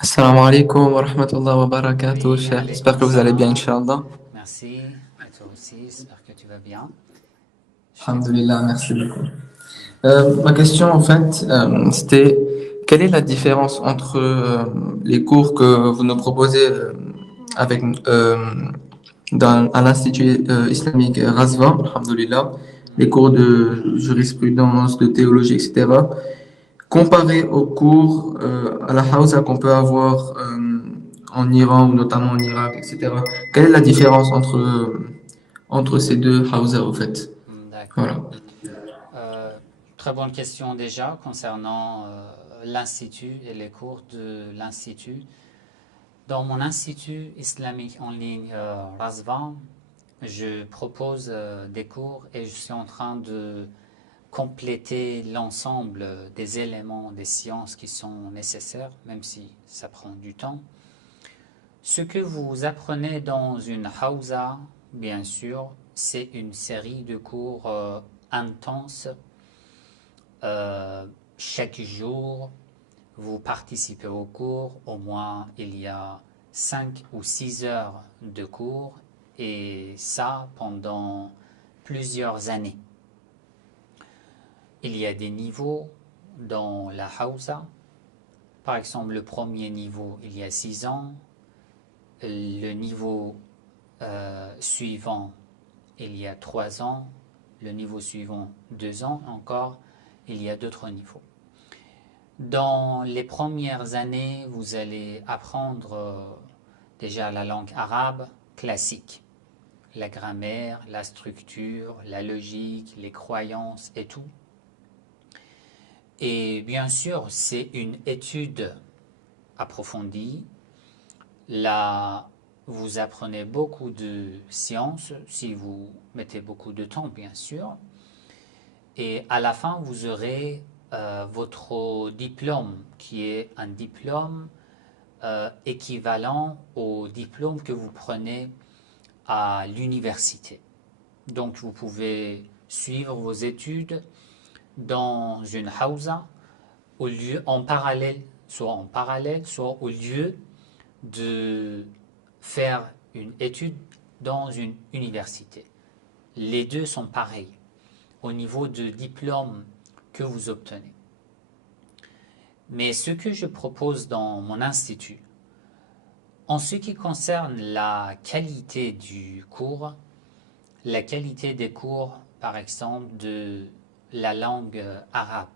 Assalamu alaikum wa rahmatullahi wa barakatuh, Oui, cher. J'espère alaykoum que vous allez bien, salam. Inch'Allah. Merci. Et toi aussi, j'espère que tu vas bien. Je t'écoute. Alhamdulillah, merci beaucoup. Ma question, en fait, c'était quelle est la différence entre les cours que vous nous proposez avec, à l'Institut islamique Razva, alhamdulillah, les Mhm. cours de jurisprudence, de théologie, etc., comparé aux cours à la Hausa qu'on peut avoir en Iran ou notamment en Irak, etc. Quelle est la différence entre ces deux Hausa, au fait? D'accord. Voilà. Euh, Très bonne question déjà concernant l'Institut et les cours de l'Institut. Dans mon Institut islamique en ligne Razvan, je propose des cours et je suis en train de compléter l'ensemble des éléments des sciences qui sont nécessaires, même si ça prend du temps. Ce que vous apprenez dans une Hausa, bien sûr, c'est une série de cours intenses. Euh, Chaque jour, vous participez au cours. Au moins, il y a 5 ou 6 heures de cours. Et ça pendant plusieurs années. Il y a des niveaux dans la Hausa. Par exemple, le premier niveau, il y a 6 ans. Le niveau suivant, il y a 3 ans, le niveau suivant 2 ans encore, il y a d'autres niveaux. Dans les premières années, vous allez apprendre déjà la langue arabe classique, la grammaire, la structure, la logique, les croyances et tout. Et bien sûr, c'est une étude approfondie. Là, vous apprenez beaucoup de sciences, si vous mettez beaucoup de temps, bien sûr. Et à la fin, vous aurez votre diplôme, qui est un diplôme équivalent au diplôme que vous prenez à l'université. Donc, vous pouvez suivre vos études dans une hausa, en parallèle, soit au lieu de faire une étude dans une université. Les deux sont pareils au niveau de diplôme que vous obtenez. Mais ce que je propose dans mon institut, en ce qui concerne la qualité du cours, la qualité des cours, par exemple, de la langue arabe,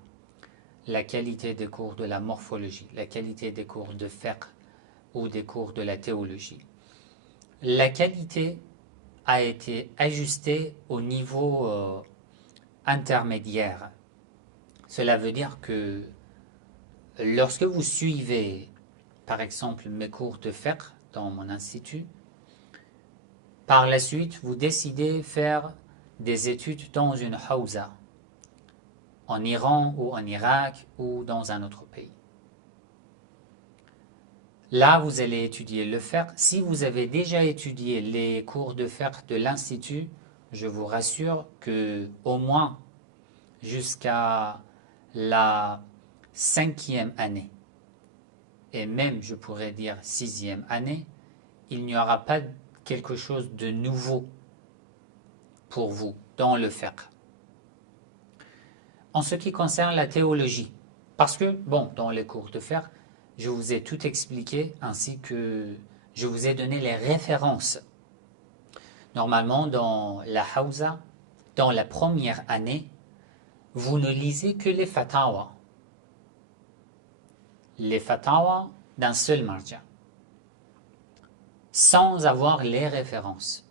la qualité des cours de la morphologie, la qualité des cours de fiqh ou des cours de la théologie, la qualité a été ajustée au niveau intermédiaire. Cela veut dire que lorsque vous suivez, par exemple, mes cours de fiqh dans mon institut, par la suite, vous décidez faire des études dans une hausa, en Iran ou en Irak ou dans un autre pays. Là, vous allez étudier le fiqh. Si vous avez déjà étudié les cours de fiqh de l'institut, je vous rassure que au moins jusqu'à la 5e année, et même je pourrais dire 6e année, il n'y aura pas quelque chose de nouveau pour vous dans le fiqh. En ce qui concerne la théologie, parce que, bon, dans les cours de fiqh, je vous ai tout expliqué, ainsi que je vous ai donné les références. Normalement, dans la Hausa, dans la première année, vous ne lisez que les fatawa d'un seul marja, sans avoir les références,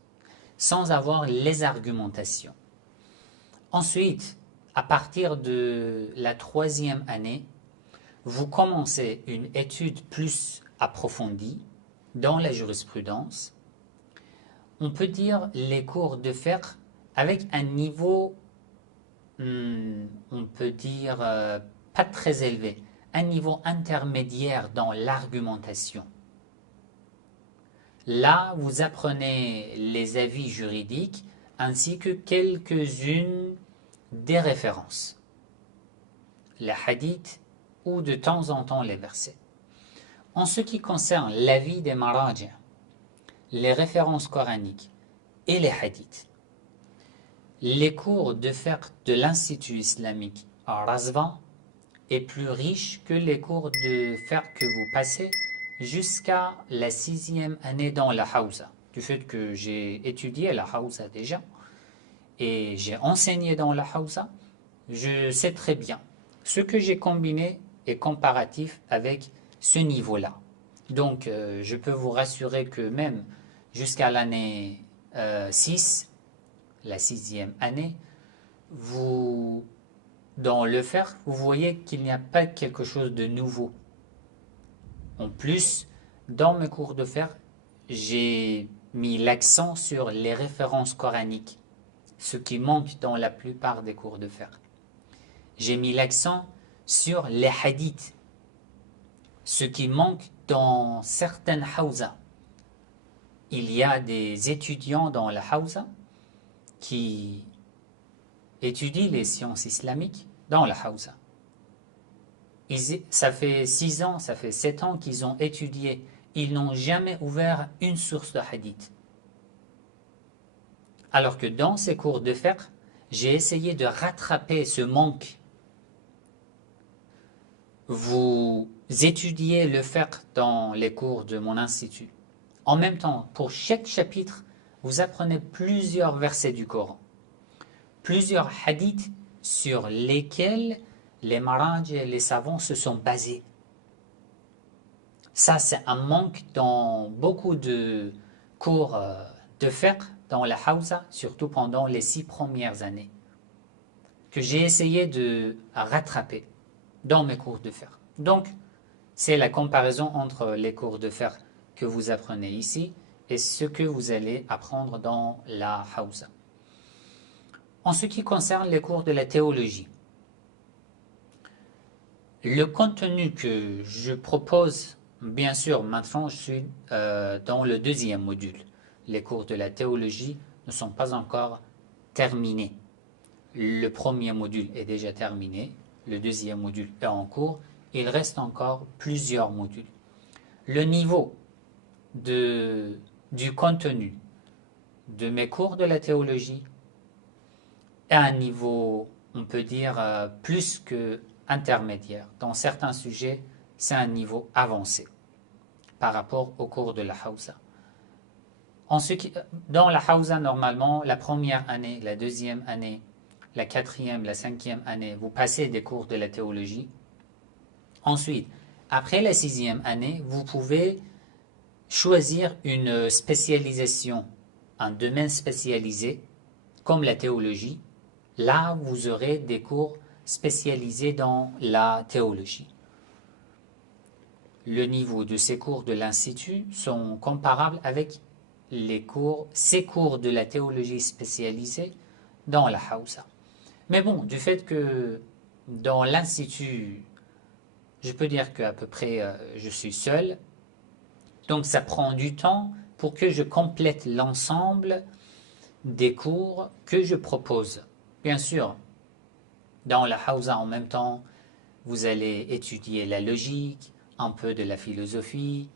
sans avoir les argumentations. Ensuite, à partir de la 3e année, vous commencez une étude plus approfondie dans la jurisprudence. On peut dire les cours de fiqh avec un niveau, on peut dire, pas très élevé, un niveau intermédiaire dans l'argumentation. Là, vous apprenez les avis juridiques ainsi que quelques-unes des références, les hadiths ou de temps en temps les versets. En ce qui concerne l'avis des maraji', les références coraniques et les hadiths, les cours de fiqh de l'Institut islamique à Razvan est plus riche que les cours de fiqh que vous passez jusqu'à la 6e année dans la Hawza. Du fait que j'ai étudié la Hawza déjà et j'ai enseigné dans la Hawza, je sais très bien. Ce que j'ai combiné est comparatif avec ce niveau-là. Donc, je peux vous rassurer que même jusqu'à l'année 6, la 6e année, vous, dans le faire, vous voyez qu'il n'y a pas quelque chose de nouveau. En plus, dans mes cours de fer, j'ai mis l'accent sur les références coraniques, ce qui manque dans la plupart des cours de fer. J'ai mis l'accent sur les hadiths, ce qui manque dans certaines hawza. Il y a des étudiants dans la hawza qui étudient les sciences islamiques dans la hawza. Ça fait 6 ans, ça fait 7 ans qu'ils ont étudié. Ils n'ont jamais ouvert une source de hadith. Alors que dans ces cours de fiqh, j'ai essayé de rattraper ce manque. Vous étudiez le fiqh dans les cours de mon institut. En même temps, pour chaque chapitre, vous apprenez plusieurs versets du Coran, plusieurs hadiths sur lesquels les maraji et les savants se sont basés. Ça, c'est un manque dans beaucoup de cours de fiqh dans la Hawza, surtout pendant les 6 premières années, que j'ai essayé de rattraper dans mes cours de fiqh. Donc, c'est la comparaison entre les cours de fiqh que vous apprenez ici et ce que vous allez apprendre dans la Hawza. En ce qui concerne les cours de la théologie, le contenu que je propose, bien sûr, maintenant je suis dans le 2e module. Les cours de la théologie ne sont pas encore terminés. Le 1er module est déjà terminé, le 2e module est en cours, il reste encore plusieurs modules. Le niveau du contenu de mes cours de la théologie est un niveau, on peut dire, plus que intermédiaire. Dans certains sujets, c'est un niveau avancé par rapport au cours de la Hawza. Dans la Hawza, normalement, la première année, la 2e année, la 4e, la 5e année, vous passez des cours de la théologie. Ensuite, après la 6e année, vous pouvez choisir une spécialisation, un domaine spécialisé, comme la théologie. Là, vous aurez des cours spécialisés dans la théologie. Le niveau de ces cours de l'Institut sont comparables avec ces cours de la théologie spécialisée dans la Hawza. Mais bon, du fait que dans l'Institut, je peux dire qu'à peu près je suis seul, donc ça prend du temps pour que je complète l'ensemble des cours que je propose. Bien sûr, dans la Hawza en même temps, vous allez étudier la logique, un peu de la philosophie,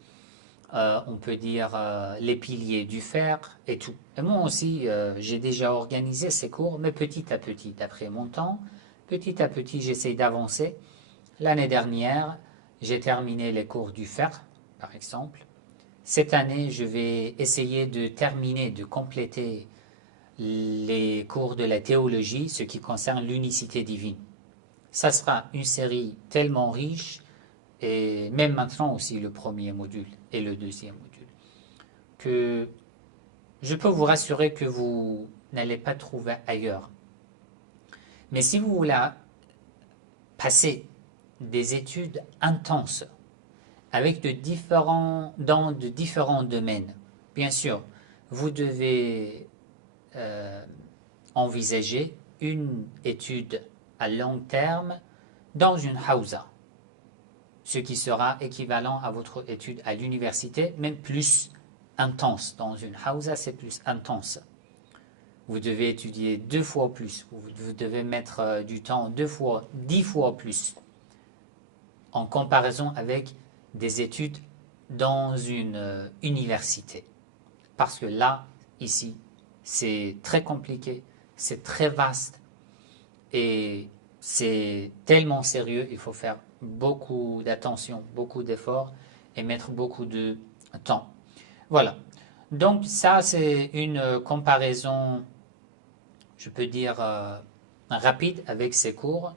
on peut dire les piliers du fiqh et tout. Et moi aussi, j'ai déjà organisé ces cours, mais petit à petit, d'après mon temps, petit à petit, j'essaie d'avancer. L'année dernière, j'ai terminé les cours du fiqh, par exemple. Cette année, je vais essayer de terminer, de compléter les cours de la théologie, ce qui concerne l'unicité divine. Ça sera une série tellement riche, et même maintenant aussi le 1er module et le 2e module, que je peux vous rassurer que vous n'allez pas trouver ailleurs. Mais si vous voulez passer des études intenses avec dans de différents domaines, bien sûr, vous devez envisager une étude à long terme dans une Hawza, ce qui sera équivalent à votre étude à l'université, même plus intense. Dans une Hawza, c'est plus intense. Vous devez étudier 2 fois plus, vous devez mettre du temps 10 fois plus, en comparaison avec des études dans une université. Parce que là, ici, c'est très compliqué, c'est très vaste et c'est tellement sérieux, il faut faire beaucoup d'attention, beaucoup d'efforts et mettre beaucoup de temps. Voilà. Donc ça, c'est une comparaison, je peux dire, rapide avec ces cours.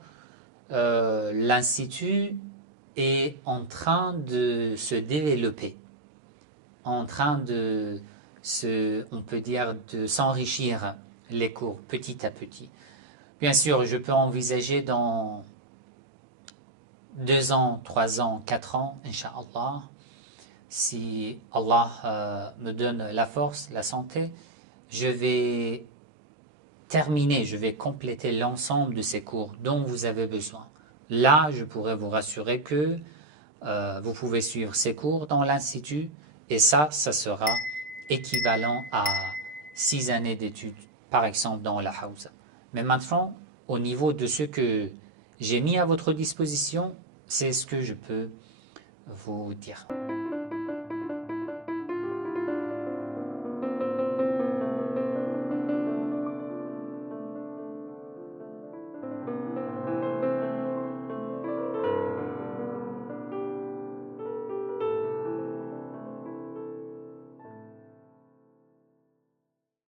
L'Institut est en train de se développer, en train de on peut dire, de s'enrichir les cours petit à petit. Bien sûr, je peux envisager dans 2 ans, 3 ans, 4 ans, Inch'Allah, si Allah me donne la force, la santé, je vais terminer, je vais compléter l'ensemble de ces cours dont vous avez besoin. Là, je pourrais vous rassurer que vous pouvez suivre ces cours dans l'Institut et ça sera équivalent à 6 années d'études, par exemple dans la Hausa. Mais maintenant, au niveau de ce que j'ai mis à votre disposition, c'est ce que je peux vous dire.